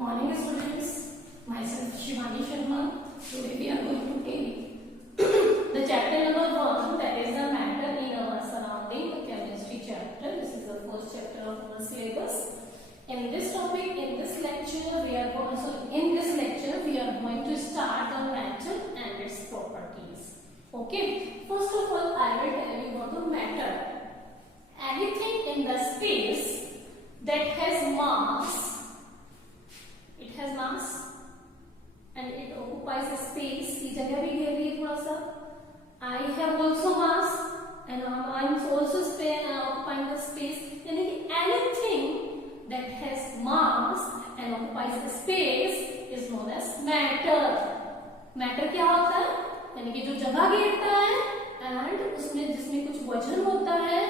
morning students, myself Shivani Sharma. Today we are going to take the chapter number 1, that is the matter in our surrounding, the chemistry chapter. This is the first chapter of our syllabus. In this topic, in this lecture we are going to start on matter and its properties. Okay, first of all I will tell you about the matter. Anything in the space that has mass, it has mass and it occupies a space. ये जगह भी घेर रही है थोड़ा सा. I have also mass and I am also occupying the space. यानी कि anything that has mass and occupies a space is known as matter. Matter क्या होता है? यानी कि जो जगह घेरता है and उसमें जिसमें कुछ वजन होता है,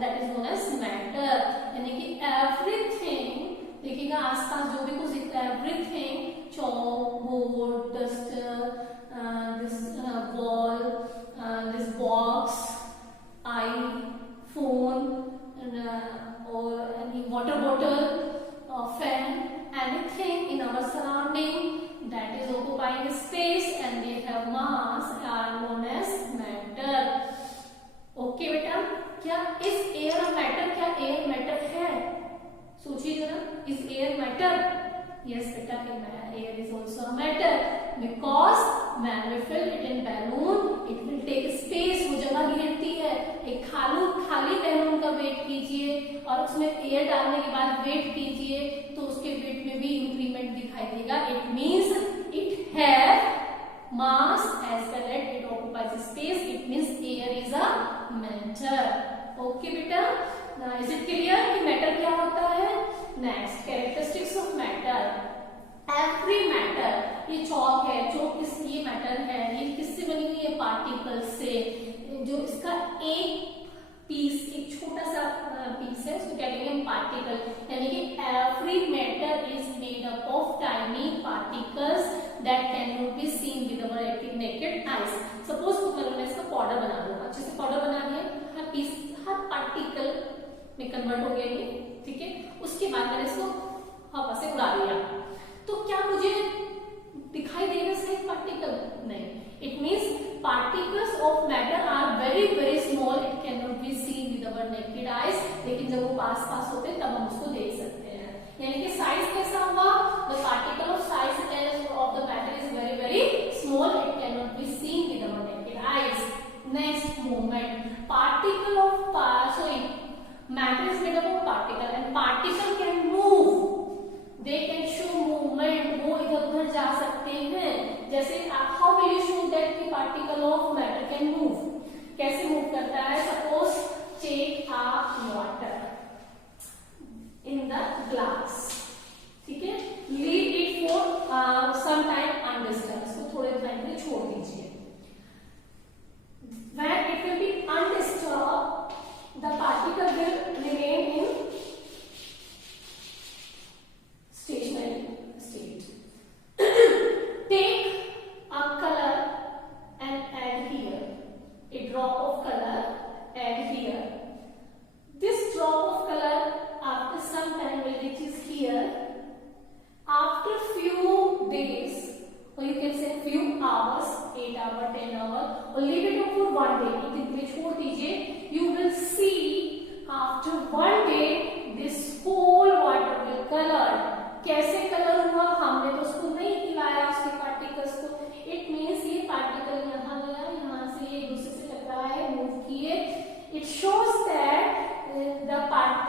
that is known as matter. यानी कि everything, देखिएगा आसपास जो भी कुछ दिखता है, everything, chalk, board, duster, this wall, this box, iPhone, or any water bottle, fan, anything in our surrounding that is occupying space and they have mass are known as matter. Okay बेटा, क्या इस air matter, क्या air matter है? सोचिए जरा, is air matter? Yes बेटा, air is also matter because when we fill it in balloon it will take space, वो जगह घेरती है. एक खाली बैलून का वेट कीजिए और उसमें एयर डालने के बाद वेट कीजिए तो उसके वेट में भी इंक्रीमेंट दिखाई देगा. It means it have mass as well as it occupies space. It means air is a matter. Okay बेटा, now is it clear कि matter क्या होता है? Next, characteristics of matter. Every matter, ये chalk है, ये matter है, ये किससे बनी हुई है? पार्टिकल से. जो इसका एक पीस, एक छोटा सा पीस है, उसको क्या कहेंगे हम? पार्टिकल. यानी कि every matter is made up of tiny particles that cannot be seen with our naked eyes. Suppose मैंने इसका पाउडर बना दिया, अच्छे से पाउडर बना दिया, हर पीस, हर पार्टिकल में कन्वर्ट हो गया ये, ठीक है. उसके बाद मैंने इसको हवा से उड़ा दिया, तो क्या मुझे दिखाई देगा इसका एक पार्टिकल? नहीं. It means particles of matter are very very small. It cannot be seen with our naked eyes. लेकिन जब वो पास होते हैं तब हम उसको देख सकते हैं. यानी कि साइज कैसा हुआ? The particle of size of the matter is very very small. It cannot be seen with our naked eyes. Next, movement. Particle of matter is made up of particle and particle can move. They can show movement. वो इधर उधर जा सकते हैं. जैसे how will you show that the particle of matter can move? कैसे move करता है? Suppose take a water in the glass, ठीक है. Leave it for some time undisturbed. इसको थोड़े टाइम के लिए छोड़ दीजिए. When it will be undisturbed, the particle will remain in stationary state. Take a color and add here. A drop of color, add here. This drop of color after some time will reach here. After few days, or you can say few hours, 8 hours, 10 hours, or leave it for 1 day. एक दिन के लिए छोड़ दीजिए. You will see after 1 day this whole water will color. कैसे colour हुआ? हमने तो उसको नहीं हिलाया, उसके पार्टिकल्स को. इट मीन्स ये पार्टिकल यहाँ गया, यहाँ से ये दूसरे से टकराया है, मूव किए. It shows that the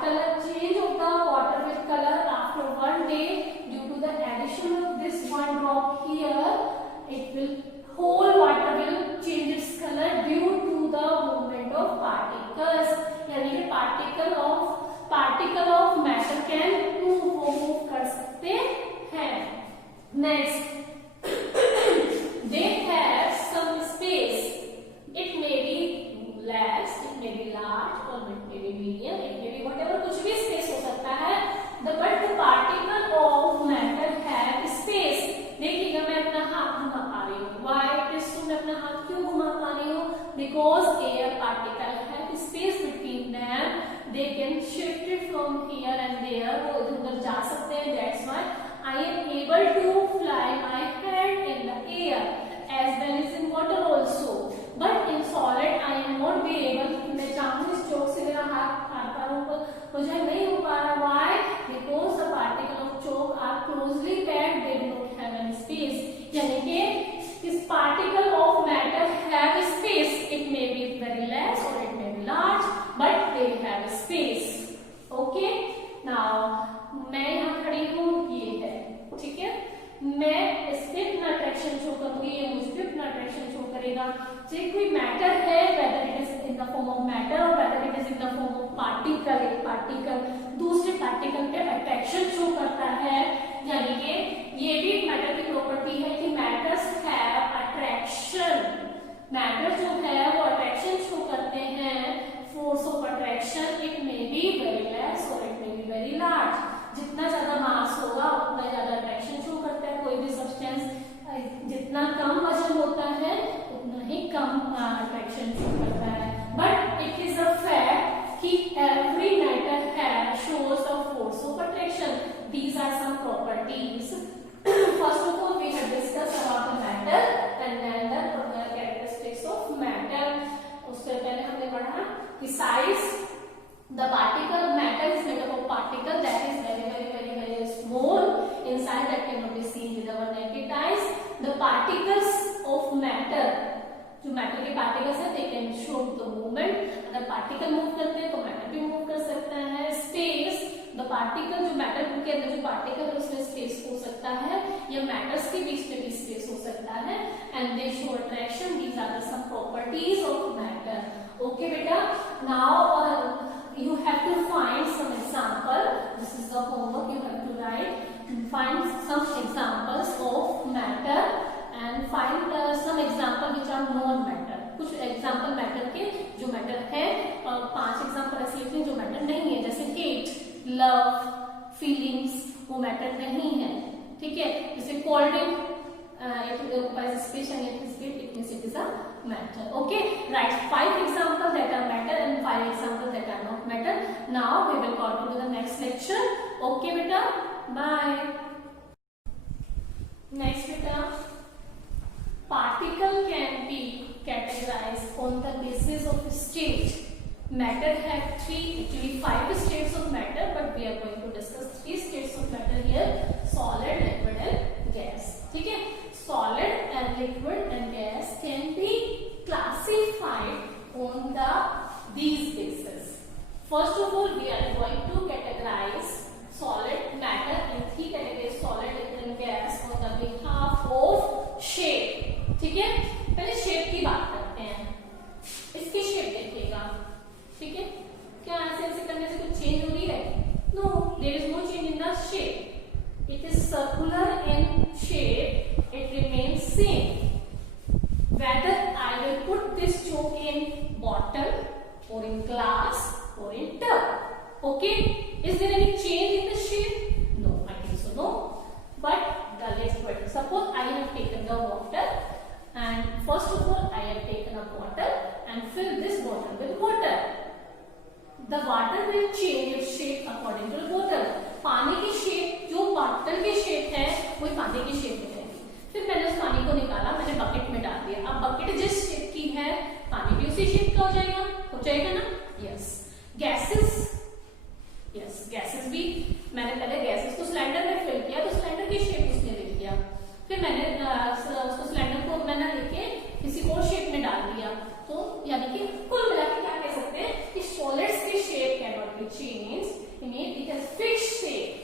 color change of the water with color after 1 day due to the addition of this one drop here. It will, whole water will change its color due to the movement of particles. यानी कि particle of matter can move कर सकते हैं. Next, they have some space. It may be less, it may be large, or it may be medium, it may be whatever, कुछ भी space हो सकता है. But the particle of matter have space. देखिएगा मैं अपना हाथ घुमा पा रही हूँ. able to fly my hand in the air as well as in water also. But in solid I am not be able. मैं चाहूँ इस चौक से मेरा हाथ पैरों पर हो जाए, नहीं हो पा रहा. Why? Because the particle of chalk are closely packed. They do not have any space. यानी कि इस particle of matter have space. It may be very less or it may be large, but they have space. Okay? Now मैं यहाँ खड़ी हूँ, ये है, ठीक है. मैं इस पे अपना अट्रैक्शन शो करूंगी, ये मुझ पे अपना अट्रैक्शन शो करेगा. जो कोई मैटर है, whether it is in the form of matter or whether it is in the form of particle, एक पार्टिकल दूसरे पार्टिकल पे अट्रैक्शन शो करता है. यानी कि ये भी मैटर की प्रॉपर्टी है कि मैटर्स हैव अट्रैक्शन. मैटर जो है वो अट्रैक्शन शो करते हैं. Force of attraction it may be very less और it may be very large. जितना ज्यादा मास होगा उतना ज्यादा अट्रैक्शन शो करता है. कोई भी सब्सटेंस जितना कम वजन होता है उतना ही कम अट्रैक्शन शो करता है. But it is a fact कि every matter has shows a force of attraction. These are some properties. First of all we have discussed about the matter and then the characteristics of matter. उससे पहले हमने पढ़ा कि size. The particle of matter is made up of particle that is very small inside, that cannot be seen with our naked eyes. The particles of matter, जो matter के particles हैं, they can show the movement. अगर particle move करते हैं तो matter भी move कर सकता है. Space, the particle जो matter के अंदर जो particle है उसमें space हो सकता है या matters के बीच में भी space हो सकता है. And they show attraction. These are the some properties of matter. Okay बेटा. Now you have to find some example. This is the homework you have to write. Find some examples of matter and find some example which are non-matter. कुछ example matter के जो matter है और 5 example ऐसे लिखने जो matter नहीं है. जैसे hate, love, feelings वो matter नहीं है. ठीक है. जैसे cold it occupies space and it is big, it means it is a matter. Okay, write 5 examples that are matter and 5 examples that are not matter. Now we will continue to the next lecture. Okay beta, bye. Next beta, particle can be categorized on the basis of state. Matter have actually 5 states of matter, but we are going to discuss 3 states of matter here: solid, liquid and gas. ठीक है. Solid and liquid and gas can be classified on these bases. First of all, we are going to categorize solid matter in 3 categories: solid, liquid and gas on the behalf of shape. ठीक है. पहले shape की बात करते हैं. इसकी shape देखिएगा. ठीक है. क्या ऐसे करने से कुछ चेंज हो रही है? No, there is no change in the shape. It is circular in shape. It remains same. Whether I will put this chalk in bottle or in glass or in tub. Okay? Is there any change in the shape? No, I think so. No. But the liquid. Suppose I have taken the water and first of all I have taken a bottle and filled this bottle with water. The water will change its shape according to the bottle. पानी की shape जो bottle की shape है वो पानी की shape में रहेगी. फिर मैंने उस पानी को निकाला, मैंने बकेट में डाल दिया. अब बकेट जिस शेप की है पानी भी उसी शेप का हो जाएगा ना. यस. गैसेस भी मैंने पहले गैसेस को सिलेंडर में फिल किया तो सिलेंडर की शेप उसने ले लिया. फिर मैंने उसको सिलेंडर को मैंने लेके किसी और शेप में डाल दिया. तो यानी कि कुल मिला के क्या कह सकते हैं कि सॉलिड्स की shape can not be changed. It has fixed shape.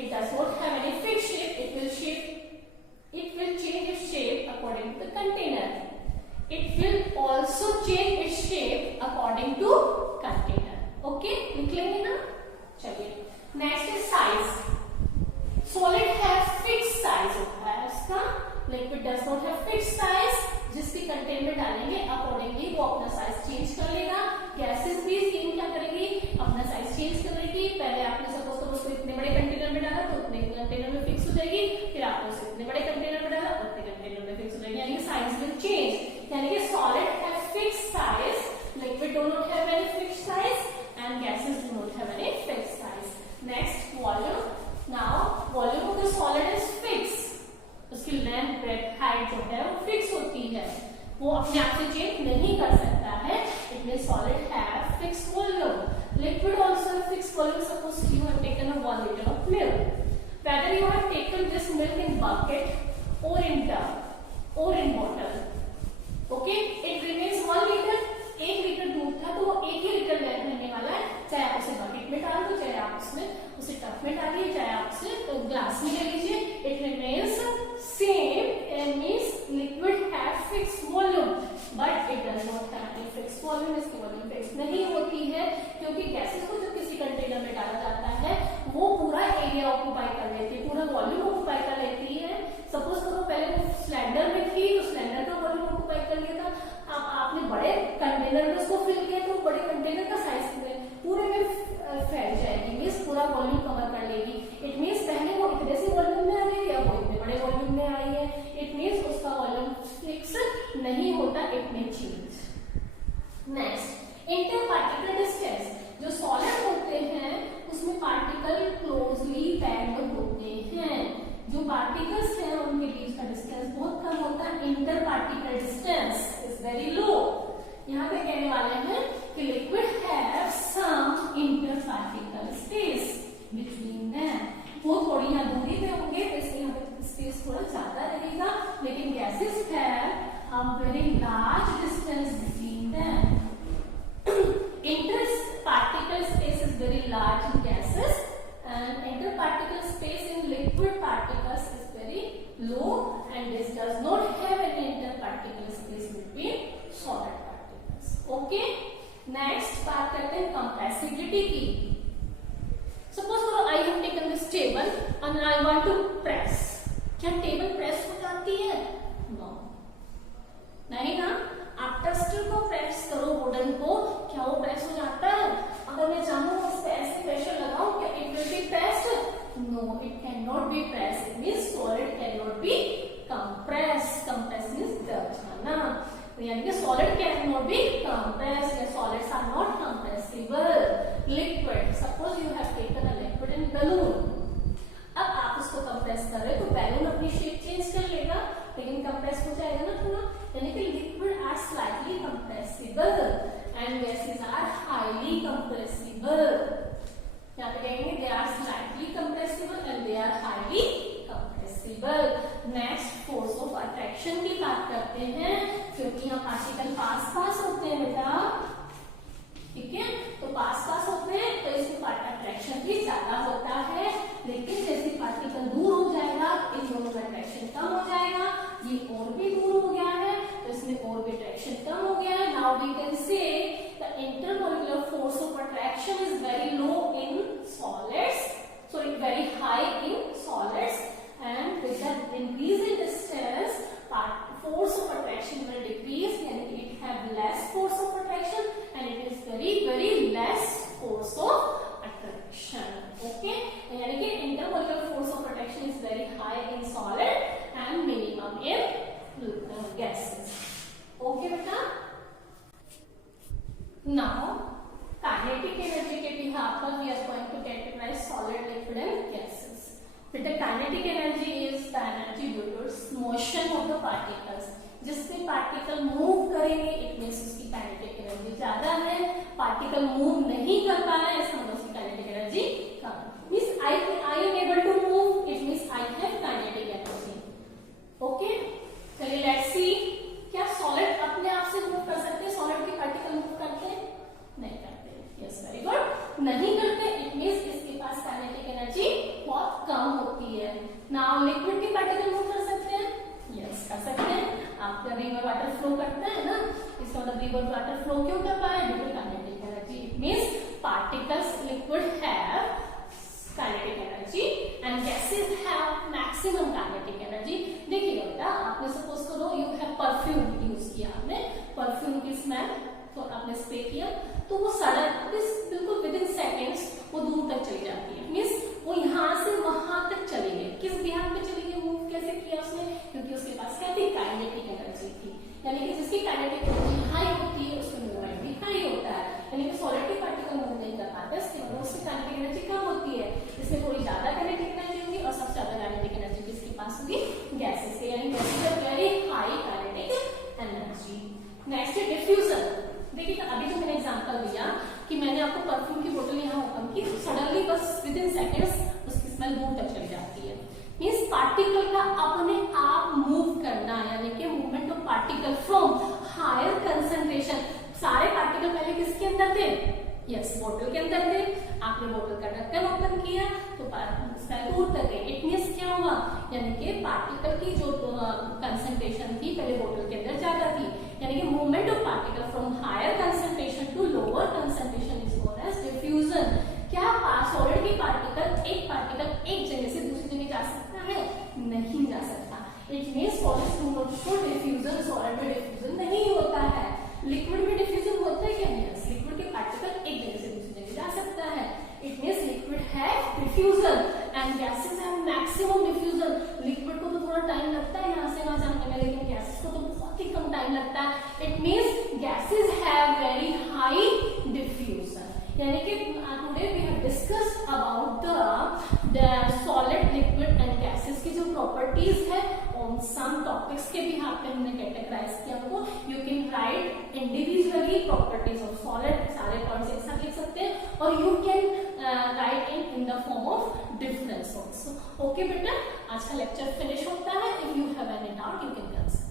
It does not have any fixed shape. It will change its shape according to the container. It will also change its shape according to container. Okay, निकलेंगे ना. चलिए. Next is size. Solid has fixed size होता है इसका. Liquid does not have fixed size. जिसके container में डालेंगे accordingly वो अपना साइज चेंज कर लेगा. गैसेस भी सेम क्या करेगी, अपना साइज चेंज करेगी. पहले आपने सपोज तो उसको इतने बड़े कंटेनर में डाला तो उतने कंटेनर में फिक्स हो जाएगी. फिर आपने उसे इतने बड़े कंटेनर में डाला उतने कंटेनर में फिक्स हो जाएगी. यानी कि साइज विल चेंज. यानी कि solid have fixed size, liquid do not have any fixed size and gases do not have any fixed size. Next volume. Now volume of the वो अपने आप से चेंज नहीं कर सकता है. It means solid have fixed volume. Liquid also have fixed volume. Suppose you have taken a 1 liter of milk. Whether you have taken this milk in bucket or in tub or in bottle, okay, it remains 1 liter. 1 litre दूध था तो वो 1 ही litre रहने वाला है, चाहे आप उसे बकेट में डाल दो, चाहे आप उसमें उसे टब में डालिए, चाहे आप उसे तो ग्लास में ले लीजिए. It remains same. Means liquid have fixed volume but it does not have a fixed volume. इसकी वॉल्यूम फिक्स नहीं होती है क्योंकि गैसेस को जब किसी कंटेनर में डाला जाता है वो पूरा एरिया ऑक्यूपाई कर लेती है, पूरा वॉल्यूम ऑक्यूपाई कर लेती है. सपोज करो पहले वो सिलेंडर में थी तो सिलेंडर का वॉल्यूम ऑक्यूपाई कर लिया था. अब आपने बड़े कंटेनर में उसको फिल किया तो बड़े कंटेनर का साइज में पूरे में फैल जाएगी, मीन्स पूरा वॉल्यूम कवर कर लेगी. इट मीन्स पहले वो इतने से वॉल्यूम में आ रही है, अब वो इतने बड़े वॉल्यूम में आई है. इट मीन्स उसका वॉल्यूम फिक्स नहीं होता, it may change. Next, inter particle distance. जो सॉलिड होते हैं उसमें पार्टिकल क्लोजली पैक्ड होते हैं. जो पार्टिकल्स हैं उनके बीच का डिस्टेंस बहुत कम होता है. Inter particle distance is very low. यहाँ पे कहने वाले हैं कि liquid have some inter particle space between them. वो थोड़ी यहाँ दूरी पे होंगे तो इसलिए यहाँ पे स्पेस थोड़ा ज्यादा रहेगा, लेकिन gases have a very large distance between them. Inter particle space is very large in gases and interparticle space in liquid particles is very low, and this does not have any interparticle space between solid particles. Okay, next बात करते हैं compressibility की. Suppose करो I have taken this table and I want to press. क्या table press हो जाती है? No, नहीं ना. आप टेस्टर को प्रेस करो वुडन को, क्या वो प्रेस हो जाता है? अगर मैं चाहूँ उस पे ऐसे प्रेशर लगाऊं क्या it will be pressed? No, it can not be pressed. It means solid can not be compressed. Compress means दबाना. यानी कि solid can not be compressed या solids are not compressible. Liquid, suppose you have taken a liquid in balloon. अब आप उसको compress कर रहे हो तो बैलून अपनी शेप चेंज कर लेगा, लेकिन कंप्रेस हो जाएगा ना थोड़ा. यानी कि liquid are slightly compressible and gases are highly compressible. यहाँ पे कहेंगे they are slightly compressible and they are highly compressible. Next, force of attraction की बात करते हैं क्योंकि यहाँ पार्टिकल पास पास होते हैं बेटा. ठीक है, तो पास पास होते हैं तो इसमें अट्रैक्शन भी ज्यादा होता है, लेकिन जैसे पार्टिकल दूर हो जाएगा इन दोनों का अट्रैक्शन कम हो जाएगा. ये और भी दूर हो गया है तो इसमें और भी अट्रैक्शन कम हो गया है. Now we can say the intermolecular force of attraction is very low in solids, so it's very high in solids, and with the increase in distance force of attraction will decrease, and it have less force of attraction and it is very less force of attraction. Okay, यानी कि intermolecular force of attraction is very high in solid and minimum in gases. Okay बेटा. Now kinetic energy के behalf पर we are going to categorize solid, liquid and gases. The kinetic energy is the energy due to its motion of the particles. जिससे particle move करेंगे it means उसकी kinetic energy ज्यादा है. Particle move नहीं कर पा रहा है इसका मतलब उसकी काइनेटिक एनर्जी कम. Means I am able to move, it means I have kinetic energy. Okay, चलिए लेट्स सी. क्या सॉलिड अपने आप से मूव कर सकते हैं? सॉलिड के पार्टिकल मूव करते हैं? नहीं करते. यस, वेरी गुड, नहीं करते. इट मींस इसके पास काइनेटिक एनर्जी बहुत कम होती है. नाउ लिक्विड के पार्टिकल मूव कर सकते हैं? यस, कर सकते हैं. आपका रिवर वाटर फ्लो करता है ना, इसका मतलब रिवर वाटर फ्लो क्यों कर पा रहा है? Due to kinetic energy. It means particles liquid have kinetic energy and gases have maximum kinetic energy. देखिए बेटा, आपने सपोज करो यू हैव परफ्यूम यूज किया, आपने परफ्यूम की स्मेल तो आपने स्प्रे किया तो वो सडन बिल्कुल विद इन सेकेंड्स वो दूर तक चली जाती है. मींस वो यहाँ से वहां तक चली गई. किस बिहार में चली गई? मूव कैसे किया उसने? क्योंकि उसके पास क्या थी? काइनेटिक एनर्जी थी. यानी कि जिसकी काइनेटिक एनर्जी हाई होती है उसका मूवमेंट भी हाई होता है. यानी कि सॉलिड के पार्टिकल मूव नहीं कर पाते, उसकी काइनेटिक एनर्जी कम होती है. इसमें कोई सेकेंड्स उसकी स्मेल दूर तक चली जाती है। मीन्स पार्टिकल का अपने आप मूव करना, यानी कि movement of particle from higher concentration. सारे पार्टिकल पहले किसके अंदर थे? यस, बोतल के अंदर थे। आपने बोतल का ढक्कन ओपन किया तो स्मेल दूर तक गई। इट मींस क्या हुआ, यानी कि पार्टिकल की जो कंसंट्रेशन थी पहले बोतल के अंदर ज्यादा थी, यानी कि movement of particle from higher concentration to lower concentration is known as diffusion. क्या सॉलिड की पार्टिकल एक जगह से दूसरी जगह जा सकता है? नहीं जा सकता। इट मींस सॉलिड में डिफ्यूजन, सॉलिड में डिफ्यूजन नहीं होता है। लिक्विड में डिफ्यूजन होता है क्या? यस, लिक्विड के पार्टिकल एक जगह से दूसरी जगह जा सकता है। इट मींस लिक्विड है diffusion and gases have maximum diffusion. Liquid को तो थोड़ा टाइम लगता है यहाँ से वहां जाने में, लेकिन गैसेस को तो बहुत ही कम टाइम लगता है। It means gases have very high diffusion. यानी कि today we have discussed about the solid, liquid and gases की जो प्रॉपर्टीज है, ऑन सम टॉपिक्स के भी यहाँ पे हमने कैटेगराइज किया उनको। You can write individually properties of solid, सारे पॉइंट्स एक साथ लिख सकते हैं, और you can write in the form of difference also. Okay बेटा, आज का लेक्चर फिनिश होता है। If you have any doubt you can consult.